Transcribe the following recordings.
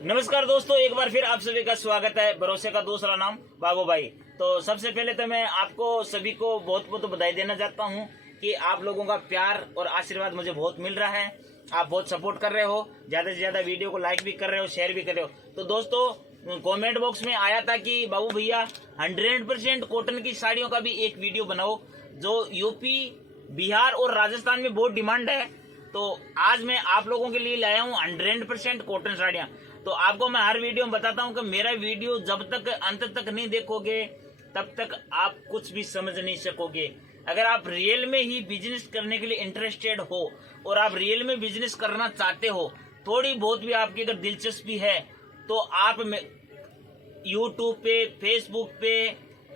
नमस्कार दोस्तों, एक बार फिर आप सभी का स्वागत है। भरोसे का दूसरा नाम बाबू भाई। तो सबसे पहले तो मैं आपको सभी को बहुत बहुत बधाई देना चाहता हूं कि आप लोगों का प्यार और आशीर्वाद मुझे बहुत मिल रहा है। आप बहुत सपोर्ट कर रहे हो, ज़्यादा से ज़्यादा वीडियो को लाइक भी कर रहे हो, शेयर भी कर रहे हो। तो दोस्तों कमेंट बॉक्स में आया था कि बाबू भैया 100% कॉटन की साड़ियों का भी एक वीडियो बनाओ, जो यूपी, बिहार और राजस्थान में बहुत डिमांड है। तो आज मैं आप लोगों के लिए लाया हूँ 100% कॉटन साड़ियाँ। तो आपको मैं हर वीडियो में बताता हूँ कि मेरा वीडियो जब तक अंत तक नहीं देखोगे तब तक आप कुछ भी समझ नहीं सकोगे। अगर आप रियल में ही बिजनेस करने के लिए इंटरेस्टेड हो और आप रियल में बिजनेस करना चाहते हो, थोड़ी बहुत भी आपकी अगर दिलचस्पी है, तो आप यूट्यूब पे, फेसबुक पे,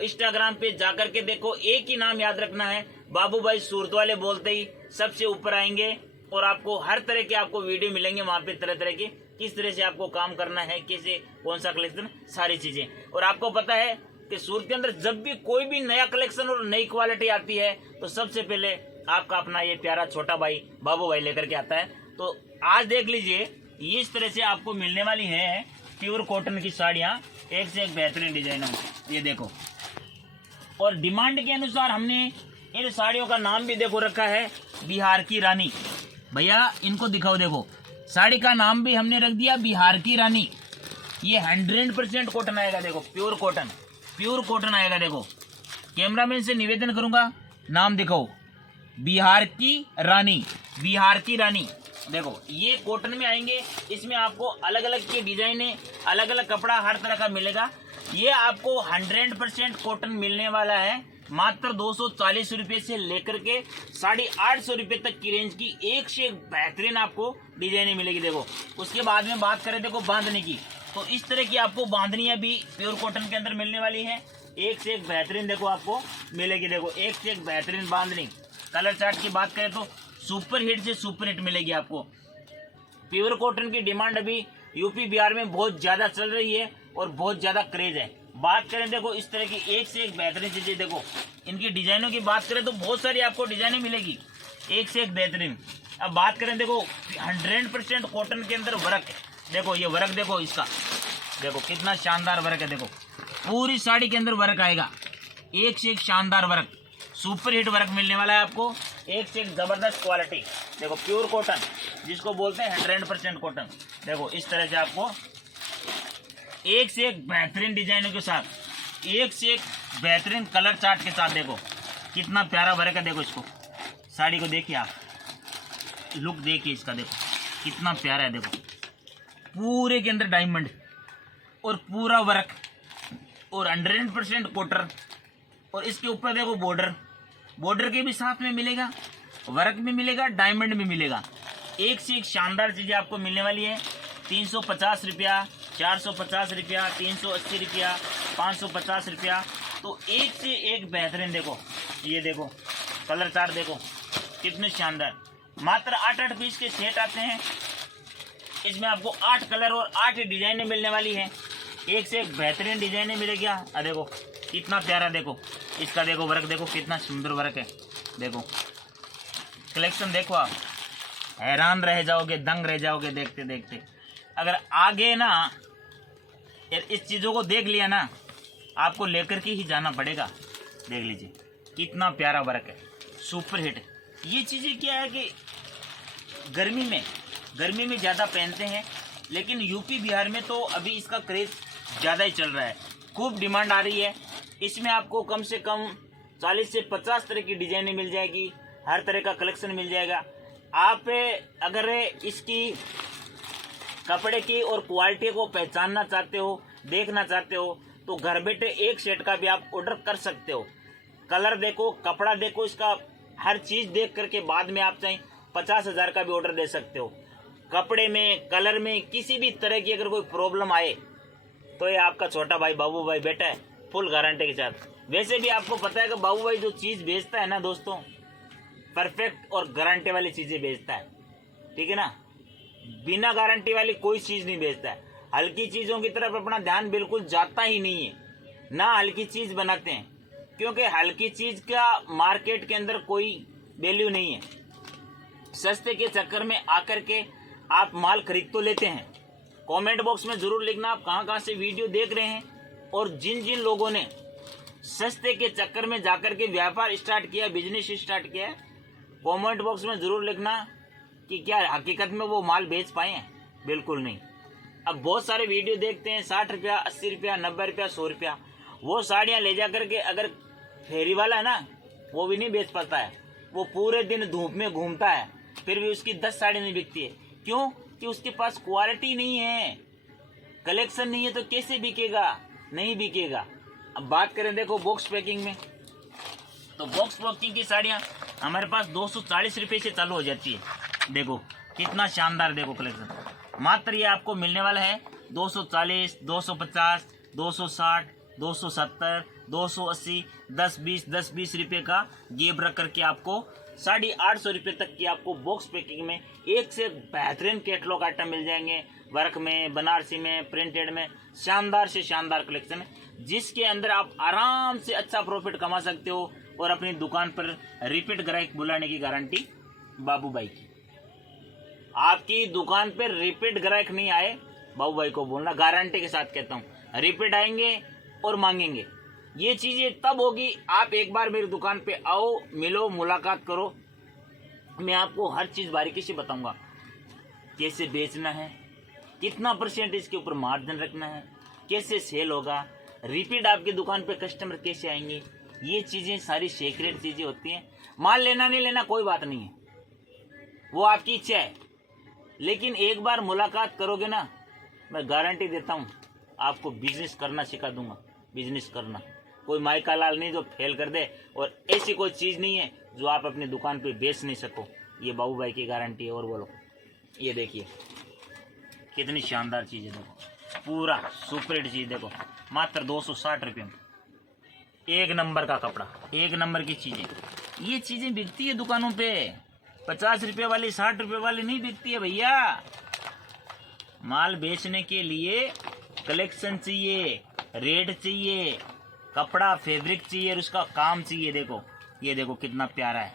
इंस्टाग्राम पे जाकर के देखो। एक ही नाम याद रखना है, बाबू भाई सूरत वाले बोलते ही सबसे ऊपर आएंगे और आपको हर तरह के आपको वीडियो मिलेंगे वहाँ पे, तरह तरह के किस तरह से आपको काम करना है, कैसे, कौन सा कलेक्शन, सारी चीजें। और आपको पता है कि सूरत के अंदर जब भी कोई भी नया कलेक्शन और नई क्वालिटी आती है तो सबसे पहले आपका अपना ये प्यारा छोटा भाई बाबू भाई लेकर के आता है। तो आज देख लीजिए, ये इस तरह से आपको मिलने वाली है प्योर कॉटन की साड़ियाँ, एक से एक बेहतरीन डिजाइनों में। ये देखो, और डिमांड के अनुसार हमने इन साड़ियों का नाम भी देखो रखा है बिहार की रानी। भैया इनको दिखाओ, देखो साड़ी का नाम भी हमने रख दिया बिहार की रानी। ये 100% कॉटन आएगा, देखो प्योर कॉटन आएगा। देखो कैमरामैन से निवेदन करूंगा, नाम दिखाओ बिहार की रानी, बिहार की रानी। देखो ये कॉटन में आएंगे, इसमें आपको अलग अलग की डिजाइने, अलग अलग कपड़ा हर तरह का मिलेगा। ये आपको 100% कॉटन मिलने वाला है मात्र 240 रुपये से लेकर के 850 रुपये तक की रेंज की एक से एक बेहतरीन आपको डिजाइने मिलेगी। देखो उसके बाद में बात करें देखो बांधने की, तो इस तरह की आपको बांधनियां भी प्योर कॉटन के अंदर मिलने वाली है, एक से एक बेहतरीन देखो आपको मिलेगी। देखो एक से एक बेहतरीन बांधनी। कलर चार्ट की बात करें तो सुपर हिट से सुपर हिट मिलेगी आपको। प्योर कॉटन की डिमांड अभी यूपी बिहार में बहुत ज्यादा चल रही है और बहुत ज्यादा क्रेज है। बात करें देखो इस तरह की एक से एक बेहतरीन चीजें, देखो इनकी डिजाइनों की बात करें तो बहुत सारी आपको डिजाइनें मिलेगी, एक से एक बेहतरीन। अब बात करें देखो 100% कॉटन के अंदर वर्क, देखो ये वर्क देखो इसका, देखो कितना शानदार वर्क है। देखो पूरी साड़ी के अंदर वर्क आएगा, एक से एक शानदार वर्क, सुपर हिट वर्क मिलने वाला है आपको, एक से एक जबरदस्त क्वालिटी। देखो प्योर कॉटन जिसको बोलते हैं 100% कॉटन। देखो इस तरह से आपको एक से एक बेहतरीन डिजाइनों के साथ, एक से एक बेहतरीन कलर चार्ट के साथ, देखो कितना प्यारा वर्क है। देखो इसको, साड़ी को देखिए आप, लुक देखिए इसका, देखो कितना प्यारा है। देखो पूरे के अंदर डायमंड और पूरा वर्क और 100% कॉटन, और इसके ऊपर देखो बॉर्डर के भी साथ में मिलेगा, वर्क भी मिलेगा, डायमंड भी मिलेगा। एक से एक शानदार चीजें आपको मिलने वाली है। 350 रुपया, 450 रुपया, 380 रुपया, 550 रुपया। तो एक से एक बेहतरीन। देखो ये देखो कलर चार्ट, देखो कितने शानदार। मात्र 8-8 पीस के सेट आते हैं, इसमें आपको 8 कलर और 8 डिजाइनें मिलने वाली है, एक से एक बेहतरीन डिजाइनें मिलेगी। देखो कितना प्यारा, देखो इसका देखो वर्क, देखो कितना सुंदर वर्क है। देखो कलेक्शन देखो, आप हैरान रह जाओगे, दंग रह जाओगे देखते देखते। अगर आगे ना इस चीज़ों को देख लिया ना, आपको लेकर के ही जाना पड़ेगा। देख लीजिए कितना प्यारा वर्क है, सुपर हिट। ये चीज़ें क्या है कि गर्मी में ज़्यादा पहनते हैं, लेकिन यूपी बिहार में तो अभी इसका क्रेज ज़्यादा ही चल रहा है, खूब डिमांड आ रही है। इसमें आपको कम से कम 40 से 50 तरह की डिजाइनें मिल जाएगी, हर तरह का कलेक्शन मिल जाएगा। आप अगर इसकी कपड़े की और क्वालिटी को पहचानना चाहते हो, देखना चाहते हो, तो घर बैठे एक सेट का भी आप ऑर्डर कर सकते हो। कलर देखो, कपड़ा देखो, इसका हर चीज़ देख करके बाद में आप चाहें 50,000 का भी ऑर्डर दे सकते हो। कपड़े में, कलर में किसी भी तरह की अगर कोई प्रॉब्लम आए तो ये आपका छोटा भाई बाबू भाई बैठा है फुल गारंटी के साथ। वैसे भी आपको पता है कि बाबू भाई जो चीज़ बेचता है ना दोस्तों, परफेक्ट और गारंटी वाली चीज़ें बेचता है, ठीक है ना। बिना गारंटी वाली कोई चीज़ नहीं बेचता है। हल्की चीज़ों की तरफ अपना ध्यान बिल्कुल जाता ही नहीं है, ना हल्की चीज़ बनाते हैं, क्योंकि हल्की चीज़ का मार्केट के अंदर कोई वैल्यू नहीं है। सस्ते के चक्कर में आकर के आप माल खरीद तो लेते हैं, कमेंट बॉक्स में जरूर लिखना आप कहाँ कहाँ से वीडियो देख रहे हैं, और जिन जिन लोगों ने सस्ते के चक्कर में जाकर के व्यापार स्टार्ट किया, बिजनेस स्टार्ट किया, कमेंट बॉक्स में जरूर लिखना कि क्या हकीकत में वो माल बेच पाए हैं। बिल्कुल नहीं। अब बहुत सारे वीडियो देखते हैं 60 रुपया, 80 रुपया, 90 रुपया, 100 रुपया, वो साड़ियाँ ले जा करके अगर फेरी वाला है ना, वो भी नहीं बेच पाता है। वो पूरे दिन धूप में घूमता है, फिर भी उसकी 10 साड़ी नहीं बिकती है। क्यों? कि उसके पास क्वालिटी नहीं है, कलेक्शन नहीं है, तो कैसे बिकेगा? नहीं बिकेगा। अब बात करें देखो बॉक्स पैकिंग में, तो बॉक्स पैकिंग की साड़ियाँ हमारे पास 240 रुपये से चालू हो जाती है। देखो कितना शानदार, देखो कलेक्शन। मात्र ये आपको मिलने वाला है 240, 250, 260, 270, 280, 10-20, 10-20 रुपये का गेप रख करके आपको 850 रुपये तक की आपको बॉक्स पैकिंग में एक से बेहतरीन कैटलॉग आइटम मिल जाएंगे। वर्क में, बनारसी में, प्रिंटेड में शानदार से शानदार कलेक्शन है, जिसके अंदर आप आराम से अच्छा प्रॉफिट कमा सकते हो और अपनी दुकान पर रिपीट ग्राहक बुलाने की गारंटी बाबू भाई की। आपकी दुकान पर रिपीट ग्राहक नहीं आए, बाबू भाई को बोलना, गारंटी के साथ कहता हूँ। रिपीट आएंगे और मांगेंगे। ये चीज़ें तब होगी आप एक बार मेरी दुकान पे आओ, मिलो, मुलाकात करो। मैं आपको हर चीज़ बारीकी से बताऊंगा, कैसे बेचना है, कितना परसेंट इसके ऊपर मार्जिन रखना है, कैसे सेल होगा, रिपीट आपकी दुकान पे कस्टमर कैसे आएंगे। ये चीज़ें सारी सीक्रेट चीज़ें होती हैं। माल लेना नहीं लेना कोई बात नहीं है, वो आपकी इच्छा है, लेकिन एक बार मुलाकात करोगे ना, मैं गारंटी देता हूँ आपको बिजनेस करना सिखा दूंगा। बिजनेस करना कोई माइका लाल नहीं जो फेल कर दे, और ऐसी कोई चीज़ नहीं है जो आप अपनी दुकान पे बेच नहीं सको। ये बाबू भाई की गारंटी है। और बोलो, ये देखिए कितनी शानदार चीज़ है, देखो पूरा सुपर हिट चीज़, देखो मात्र 260 रुपये में एक नंबर का कपड़ा, एक नंबर की चीज़ें। ये चीज़ें बिकती है दुकानों पे, 50 रुपये वाली, 60 रुपये वाली नहीं बिकती है भैया। माल बेचने के लिए कलेक्शन चाहिए, रेट चाहिए, कपड़ा फैब्रिक चाहिए और उसका काम चाहिए। देखो ये देखो कितना प्यारा है,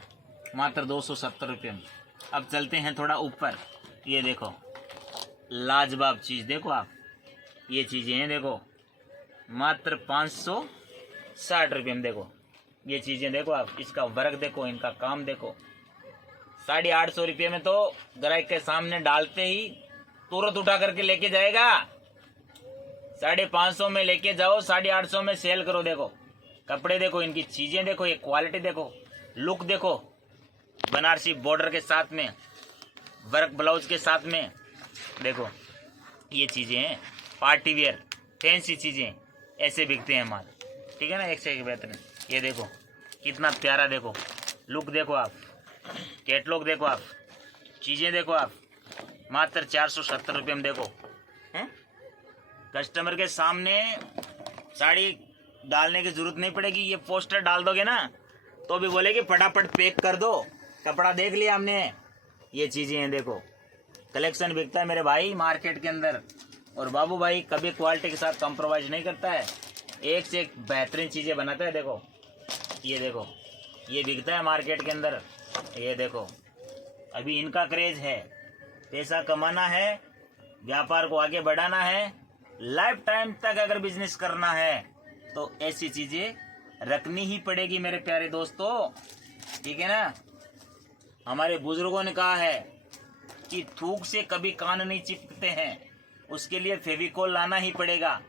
मात्र 270 रुपये में। अब चलते हैं थोड़ा ऊपर, ये देखो लाजवाब चीज़, देखो आप ये चीज़ें हैं, देखो मात्र 560 रुपये में। देखो ये चीज़ें देखो आप, इसका वर्क देखो, इनका काम देखो। 850 रुपये में तो ग्राहक के सामने डालते ही तुरंत उठा करके लेके जाएगा। 550 में लेके जाओ, 850 में सेल करो। देखो कपड़े देखो, इनकी चीज़ें देखो, ये क्वालिटी देखो, लुक देखो, बनारसी बॉर्डर के साथ में, वर्क ब्लाउज के साथ में। देखो ये चीज़ें हैं पार्टी वेयर, फैंसी चीज़ें, ऐसे बिकते हैं माल, ठीक है ना, एक से एक बेहतरीन। ये देखो कितना प्यारा, देखो लुक देखो आप, कैटलॉग देखो आप, चीज़ें देखो आप, मात्र 470 रुपये में। देखो हैं, कस्टमर के सामने साड़ी डालने की जरूरत नहीं पड़ेगी। ये पोस्टर डाल दोगे ना तो भी बोलेगी फटाफट पैक कर दो, कपड़ा देख लिया हमने। ये चीज़ें हैं, देखो कलेक्शन बिकता है मेरे भाई मार्केट के अंदर, और बाबू भाई कभी क्वालिटी के साथ कॉम्प्रोमाइज़ नहीं करता है, एक से एक बेहतरीन चीज़ें बनाता है। देखो ये बिकता है मार्केट के अंदर। ये देखो अभी इनका क्रेज है, पैसा कमाना है, व्यापार को आगे बढ़ाना है, लाइफ टाइम तक अगर बिजनेस करना है तो ऐसी चीज़ें रखनी ही पड़ेगी मेरे प्यारे दोस्तों, ठीक है ना। हमारे बुजुर्गों ने कहा है कि थूक से कभी कान नहीं चिपकते हैं, उसके लिए फेविकोल लाना ही पड़ेगा,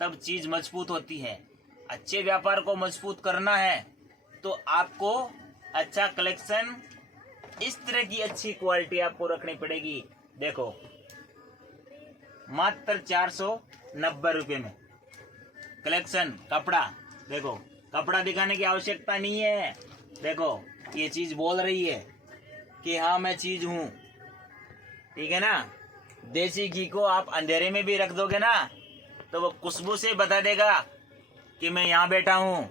तब चीज़ मजबूत होती है। अच्छे व्यापार को मजबूत करना है तो आपको अच्छा कलेक्शन, इस तरह की अच्छी क्वालिटी आपको रखनी पड़ेगी। देखो मात्र 490 रुपये में कलेक्शन कपड़ा। देखो कपड़ा दिखाने की आवश्यकता नहीं है, देखो ये चीज़ बोल रही है कि हाँ मैं चीज़ हूँ, ठीक है ना। देसी घी को आप अंधेरे में भी रख दोगे ना तो वो खुशबू से बता देगा कि मैं यहाँ बैठा हूँ,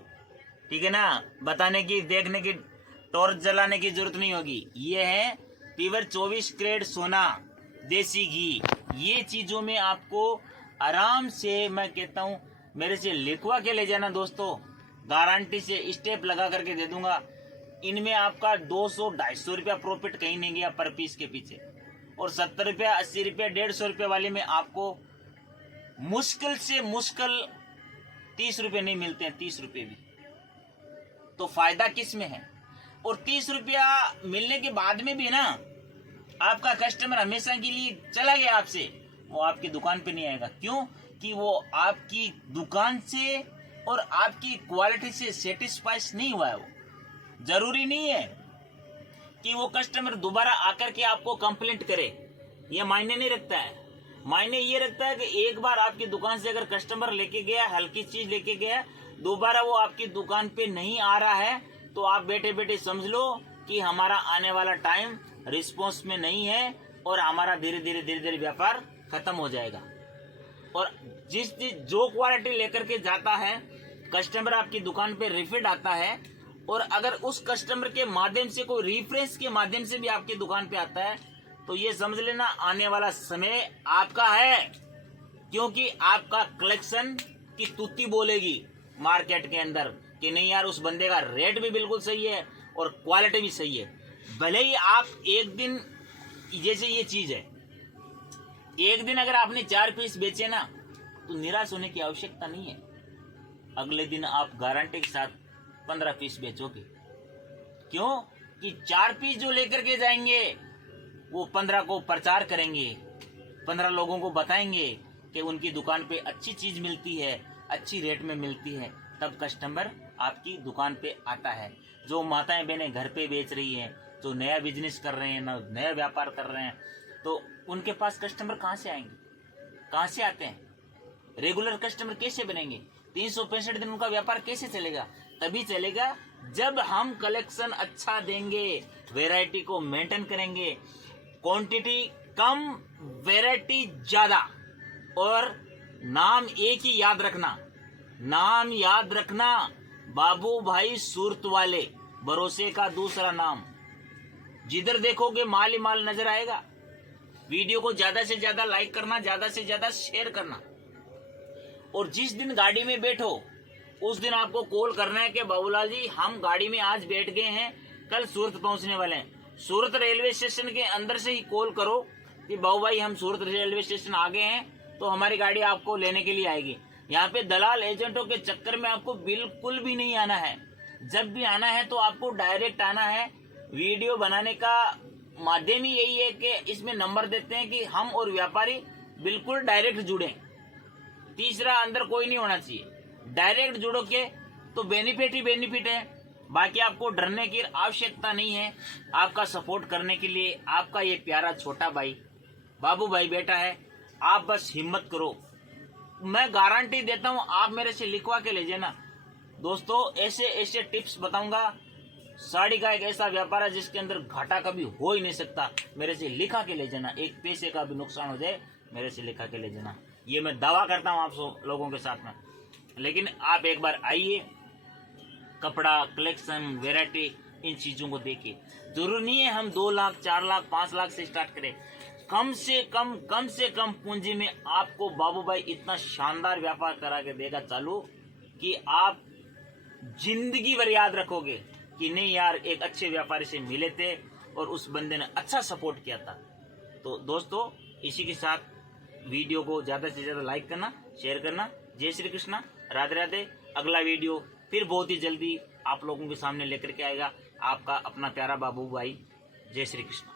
ठीक है ना। बताने की, देखने की, टॉर्च जलाने की जरूरत नहीं होगी। ये है प्योर 24 कैरेट सोना देसी घी। ये चीज़ों में आपको आराम से, मैं कहता हूँ मेरे से लिखवा के ले जाना दोस्तों, गारंटी से स्टेप लगा करके दे दूंगा। इनमें आपका 200-250 रुपया प्रॉफिट कहीं नहीं गया पर पीस के पीछे, और 70 रुपया, 80 रुपया, 150 रुपये वाले में आपको मुश्किल से मुश्किल 30 रुपये नहीं मिलते हैं, 30 रुपये भी। तो फायदा किस में है? और 30 रुपया मिलने के बाद में भी ना आपका कस्टमर हमेशा के लिए चला गया आपसे, वो आपकी दुकान पे नहीं आएगा। क्यों? कि वो आपकी दुकान से और आपकी क्वालिटी से सेटिस्फाइड नहीं हुआ है। वो जरूरी नहीं है कि वो कस्टमर दोबारा आकर के आपको कंप्लेंट करे, ये मायने नहीं रखता है। मायने ये रखता है कि एक बार आपकी दुकान से अगर कस्टमर लेके गया, हल्की चीज लेके गया, दोबारा वो आपकी दुकान पे नहीं आ रहा है, तो आप बैठे बैठे समझ लो कि हमारा आने वाला टाइम रिस्पॉन्स में नहीं है और हमारा धीरे धीरे व्यापार खत्म हो जाएगा। और जो क्वालिटी लेकर के जाता है कस्टमर आपकी दुकान पे रिफिट आता है, और अगर उस कस्टमर के माध्यम से कोई रेफरेंस के माध्यम से भी आपकी दुकान पे आता है, तो ये समझ लेना आने वाला समय आपका है। क्योंकि आपका कलेक्शन की तुत्ती बोलेगी मार्केट के अंदर कि नहीं यार, उस बंदे का रेट भी बिल्कुल सही है और क्वालिटी भी सही है। भले ही आप एक दिन, जैसे ये चीज है, एक दिन अगर आपने 4 पीस बेचे ना, तो निराश होने की आवश्यकता नहीं है। अगले दिन आप गारंटी के साथ 15 पीस बेचोगे। क्यों? कि 4 पीस जो लेकर के जाएंगे वो 15 को प्रचार करेंगे, 15 लोगों को बताएंगे कि उनकी दुकान पे अच्छी चीज मिलती है, अच्छी रेट में मिलती है, तब कस्टमर आपकी दुकान पे आता है। जो माताएं बहनें घर पे बेच रही हैं, जो नया बिजनेस कर रहे हैं, नया व्यापार कर रहे हैं, तो उनके पास कस्टमर कहाँ से आएंगे? कहाँ से आते हैं? रेगुलर कस्टमर कैसे बनेंगे? 365 दिन उनका व्यापार कैसे चलेगा? तभी चलेगा जब हम कलेक्शन अच्छा देंगे, वैरायटी को मेंटेन करेंगे, क्वांटिटी कम, वैरायटी ज्यादा, और नाम एक ही याद रखना, नाम याद रखना, बाबू भाई सूरत वाले, भरोसे का दूसरा नाम। जिधर देखोगे माल ही माल नजर आएगा। वीडियो को ज्यादा से ज्यादा लाइक करना, ज्यादा से ज्यादा शेयर करना, और जिस दिन गाड़ी में बैठो उस दिन आपको कॉल करना है कि बाबूलाल जी हम गाड़ी में आज बैठ गए हैं, कल सूरत पहुंचने वाले हैं। सूरत रेलवे स्टेशन के अंदर से ही कॉल करो कि बाबू भाई हम सूरत रेलवे स्टेशन आ गए हैं, तो हमारी गाड़ी आपको लेने के लिए आएगी। यहाँ पे दलाल एजेंटों के चक्कर में आपको बिल्कुल भी नहीं आना है। जब भी आना है तो आपको डायरेक्ट आना है। वीडियो बनाने का माध्यम ही यही है कि इसमें नंबर देते हैं कि हम और व्यापारी बिल्कुल डायरेक्ट जुड़े। तीसरा अंदर कोई नहीं होना चाहिए। डायरेक्ट जुड़ोगे तो बेनिफिट ही बेनिफिट है। बाकी आपको डरने की आवश्यकता नहीं है। आपका सपोर्ट करने के लिए आपका ये प्यारा छोटा भाई बाबू भाई बेटा है। आप बस हिम्मत करो, मैं गारंटी देता हूं, आप मेरे से लिखवा के ले जाना। दोस्तों ऐसे ऐसे टिप्स बताऊंगा। साड़ी का एक ऐसा व्यापार है जिसके अंदर घाटा कभी हो ही नहीं सकता। मेरे से लिखा के ले जाना, एक पैसे का भी नुकसान हो जाए मेरे से लिखा के ले जाना, ये मैं दावा करता हूं आप लोगों के साथ में। लेकिन आप एक बार आइए, कपड़ा, कलेक्शन, वैरायटी, इन चीजों को देखिए। जरूरी नहीं है हम 2 लाख, 4 लाख, 5 लाख से स्टार्ट करें। कम से कम पूंजी में आपको बाबू भाई इतना शानदार व्यापार करा के देगा चालू कि आप जिंदगी भर याद रखोगे कि नहीं यार एक अच्छे व्यापारी से मिले थे और उस बंदे ने अच्छा सपोर्ट किया था। तो दोस्तों इसी के साथ वीडियो को ज्यादा से ज्यादा लाइक करना, शेयर करना। जय श्री कृष्णा, राधे राधे। अगला वीडियो फिर बहुत ही जल्दी आप लोगों के सामने लेकर के आएगा आपका अपना प्यारा बाबू भाई। जय श्री कृष्ण।